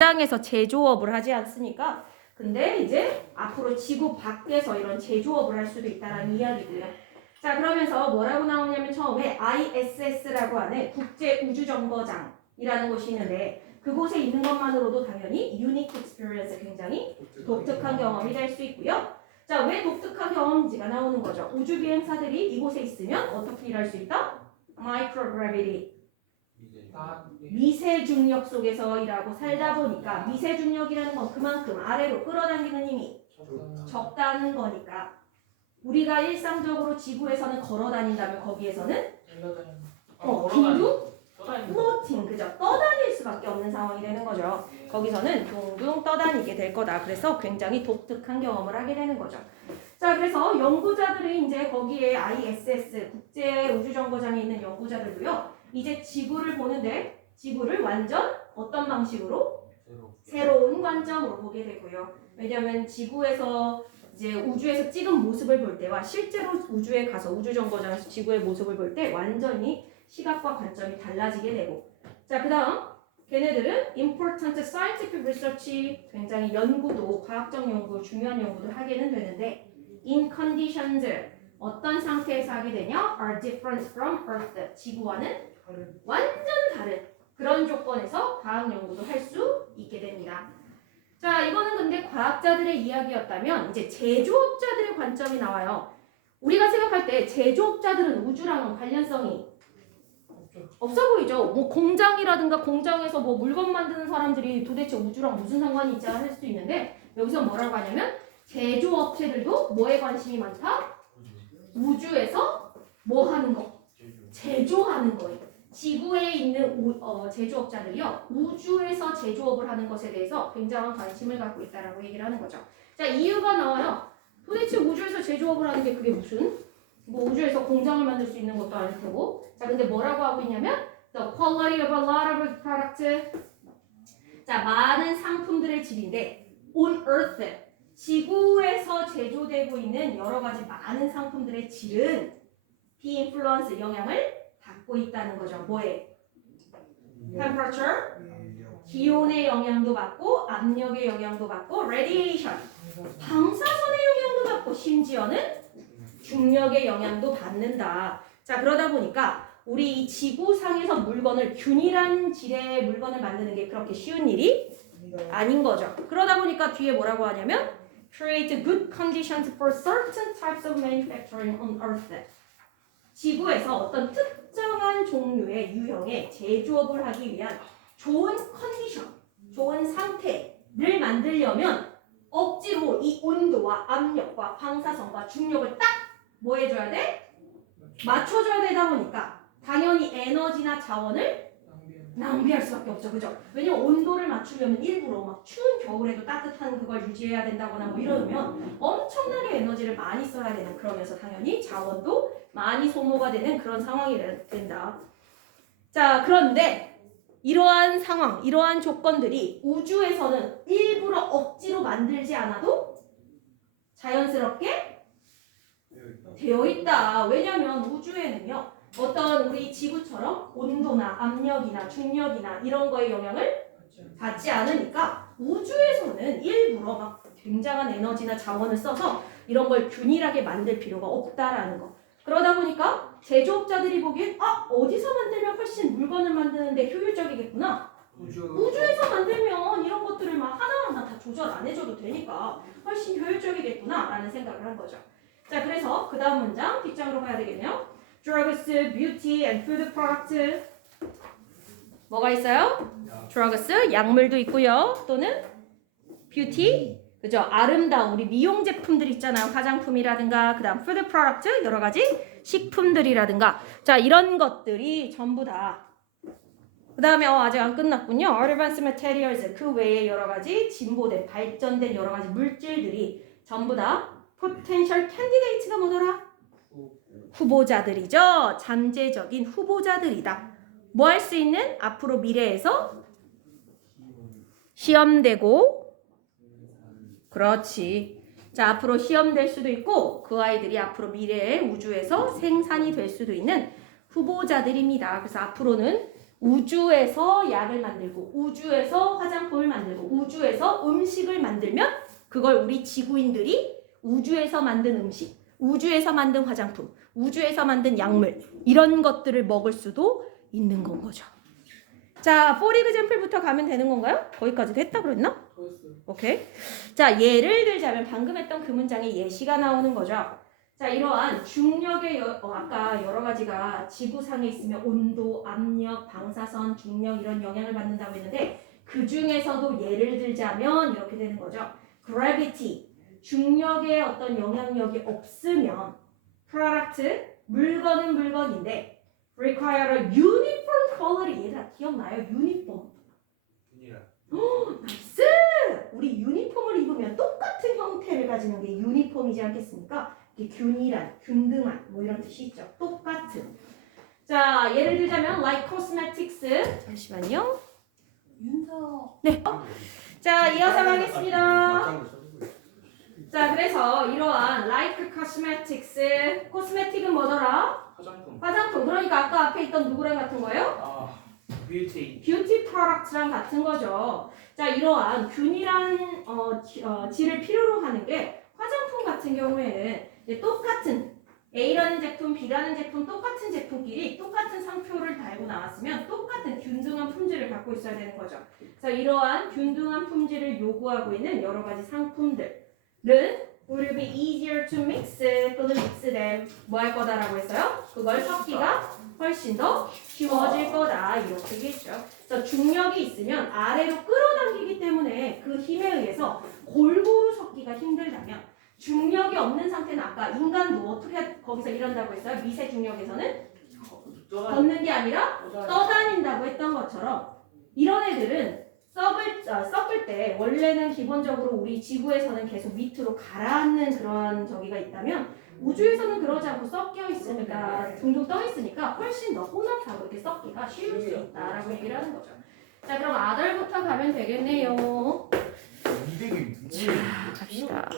공장에서 제조업을 하지 않습니까? 근데 이제 앞으로 지구 밖에서 이런 제조업을 할 수도 있다는 이야기고요. 자, 그러면서 뭐라고 나오냐면 처음에 ISS라고 하는 국제우주정거장이라는 곳이 있는데 그곳에 있는 것만으로도 당연히 unique experience, 굉장히 독특한 경험이 될 수 있고요. 자, 왜 독특한 경험인지가 나오는 거죠. 우주 비행사들이 이곳에 있으면 어떻게 일할 수 있다? Microgravity, 미세 중력 속에서 일하고 살다 보니까 미세 중력이라는 건 그만큼 아래로 끌어당기는 힘이 적다는 거니까 우리가 일상적으로 지구에서는 걸어 다닌다면 거기에서는 둥둥 floating, 그죠? 떠다닐 수밖에 없는 상황이 되는 거죠. 거기서는 둥둥 떠다니게 될 거다. 그래서 굉장히 독특한 경험을 하게 되는 거죠. 자, 그래서 연구자들이 이제 거기에 ISS 국제우주정거장에 있는 연구자들도요. 이제 지구를 보는데 지구를 완전 어떤 방식으로? 새로운 관점으로 보게 되고요. 왜냐하면 지구에서 이제 우주에서 찍은 모습을 볼 때와 실제로 우주에 가서 우주정거장에서 지구의 모습을 볼 때 완전히 시각과 관점이 달라지게 되고, 자, 그 다음 걔네들은 important scientific research, 굉장히 연구도, 과학적 연구, 중요한 연구도 하게는 되는데 in conditions, 어떤 상태에서 하게 되냐? are different from Earth, 지구와는 완전 다른 그런 조건에서 과학 연구도 할 수 있게 됩니다. 자, 이거는 근데 과학자들의 이야기였다면 이제 제조업자들의 관점이 나와요. 우리가 생각할 때 제조업자들은 우주랑은 관련성이 없어 보이죠. 뭐 공장이라든가 공장에서 뭐 물건 만드는 사람들이 도대체 우주랑 무슨 상관이 있지 할 수도 있는데 여기서 뭐라고 하냐면 제조업체들도 뭐에 관심이 많다? 우주에서 뭐 하는 거? 제조하는 거예요. 지구에 있는 제조업자들이요. 우주에서 제조업을 하는 것에 대해서 굉장한 관심을 갖고 있다라고 얘기를 하는 거죠. 자, 이유가 나와요. 도대체 우주에서 제조업을 하는 게 그게 무슨? 뭐 우주에서 공장을 만들 수 있는 것도 아닐 테고. 자, 근데 뭐라고 하고 있냐면 the quality of a lot of product. 자, 많은 상품들의 질인데 on Earth, 지구에서 제조되고 있는 여러 가지 많은 상품들의 질은 be influence, 영향을 받고 있다는 거죠. 뭐에? temperature, 기온의 영향도 받고 압력의 영향도 받고 radiation, 방사선의 영향도 받고 심지어는 중력의 영향도 받는다. 자, 그러다 보니까 우리 이 지구상에서 물건을 균일한 질의 물건을 만드는 게 그렇게 쉬운 일이 아닌 거죠. 그러다 보니까 뒤에 뭐라고 하냐면 create good conditions for certain types of manufacturing on Earth. 지구에서 어떤 특정한 종류의 유형의 제조업을 하기 위한 좋은 컨디션, 좋은 상태를 만들려면 억지로 이 온도와 압력과 방사선과 중력을 딱 뭐 해줘야 돼? 맞춰줘야 되다 보니까 당연히 에너지나 자원을 낭비할 수밖에 없죠. 그죠? 왜냐면 온도를 맞추려면 일부러 막 추운 겨울에도 따뜻한 그걸 유지해야 된다거나 뭐 이러면 엄청나게 에너지를 많이 써야 되는, 그러면서 당연히 자원도 많이 소모가 되는 그런 상황이 된다. 자, 그런데 이러한 상황, 이러한 조건들이 우주에서는 일부러 억지로 만들지 않아도 자연스럽게 되어 있다. 왜냐하면 우주에는요, 어떤 우리 지구처럼 온도나 압력이나 중력이나 이런 거에 영향을 받지 않으니까 우주에서는 일부러 막 굉장한 에너지나 자원을 써서 이런 걸 균일하게 만들 필요가 없다라는 거. 그러다 보니까 제조업자들이 보기엔 어디서 만들면 훨씬 물건을 만드는데 효율적이겠구나. 우주에서 만들면 이런 것들을 막 하나하나 다 조절 안 해줘도 되니까 훨씬 효율적이겠구나 라는 생각을 한 거죠. 자, 그래서 그 다음 문장 뒷장으로 가야 되겠네요. Drugs, beauty and food product. 뭐가 있어요? Drugs, 약물도 있고요. 또는 beauty, 그죠? 아름다운 우리 미용 제품들 있잖아요. 화장품이라든가 그 다음 food product, 여러 가지 식품들이라든가. 자, 이런 것들이 전부 다. 그 다음에 아직 안 끝났군요. Advanced materials, 그 외에 여러 가지 진보된 발전된 여러 가지 물질들이 전부 다 potential candidate가 뭐더라? 후보자들이죠. 잠재적인 후보자들이다. 뭐 할 수 있는? 앞으로 미래에서 시험되고, 그렇지. 자, 앞으로 시험될 수도 있고 그 아이들이 앞으로 미래의 우주에서 생산이 될 수도 있는 후보자들입니다. 그래서 앞으로는 우주에서 약을 만들고 우주에서 화장품을 만들고 우주에서 음식을 만들면 그걸 우리 지구인들이 우주에서 만든 음식, 우주에서 만든 화장품, 우주에서 만든 약물 이런 것들을 먹을 수도 있는 건 거죠. 자, for example부터 가면 되는 건가요? 거기까지도 했다 그랬나? 오케이. 자, 예를 들자면 방금 했던 그 문장에 예시가 나오는 거죠. 자, 이러한 중력의 아까 여러 가지가 지구상에 있으면 온도, 압력, 방사선, 중력 이런 영향을 받는다고 했는데 그 중에서도 예를 들자면 이렇게 되는 거죠. gravity, 중력의 어떤 영향력이 없으면 product, 물건은 물건인데 require a uniform quality. 얘들아 기억나요? 유니폼. 나이스! 우리 유니폼을 입으면 똑같은 형태를 가지는 게 유니폼이지 않겠습니까? 이게 균일한, 균등한 뭐 이런 뜻이 있죠. 똑같은. 자, 예를 들자면 like cosmetics. 잠시만요. 윤서. 네. 자, 이어서 가겠습니다. 자, 그래서 이러한 like cosmetics. 코스메틱은 뭐더라? 화장품. 화장품. 그러니까 아까 앞에 있던 누구랑 같은 거예요? 뷰티. 뷰티 프로덕트랑 같은 거죠. 자, 이러한 균일한 질을 필요로 하는 게 화장품 같은 경우에는 이제 똑같은 A라는 제품, B라는 제품, 똑같은 제품끼리 똑같은 상표를 달고 나왔으면 똑같은 균등한 품질을 갖고 있어야 되는 거죠. 자, 이러한 균등한 품질을 요구하고 있는 여러 가지 상품들은 will be easier to mix 또는 mix them 뭐 할 거다라고 했어요? 그걸 섞기가 훨씬 더 쉬워질 거다 이렇게 얘기했죠. 그래서 중력이 있으면 아래로 끌어당기기 때문에 그 힘에 의해서 골고루 섞기가 힘들다면 중력이 없는 상태는 아까 인간도 어떻게 거기서 이런다고 했어요? 미세 중력에서는 걷는 게 아니라 떠다닌다고 했던 것처럼 이런 애들은 썩을 때 원래는 기본적으로 우리 지구에서는 계속 밑으로 가라앉는 그런 저기가 있다면 우주에서는 그러지 않고 섞여 있으니까 둥둥 떠 있으니까 훨씬 더 혼합하고 이렇게 섞기가 쉬울 수 있다라고 얘기를 하는 거죠. 자, 그럼 아들부터 가면 되겠네요. 자, 갑시다.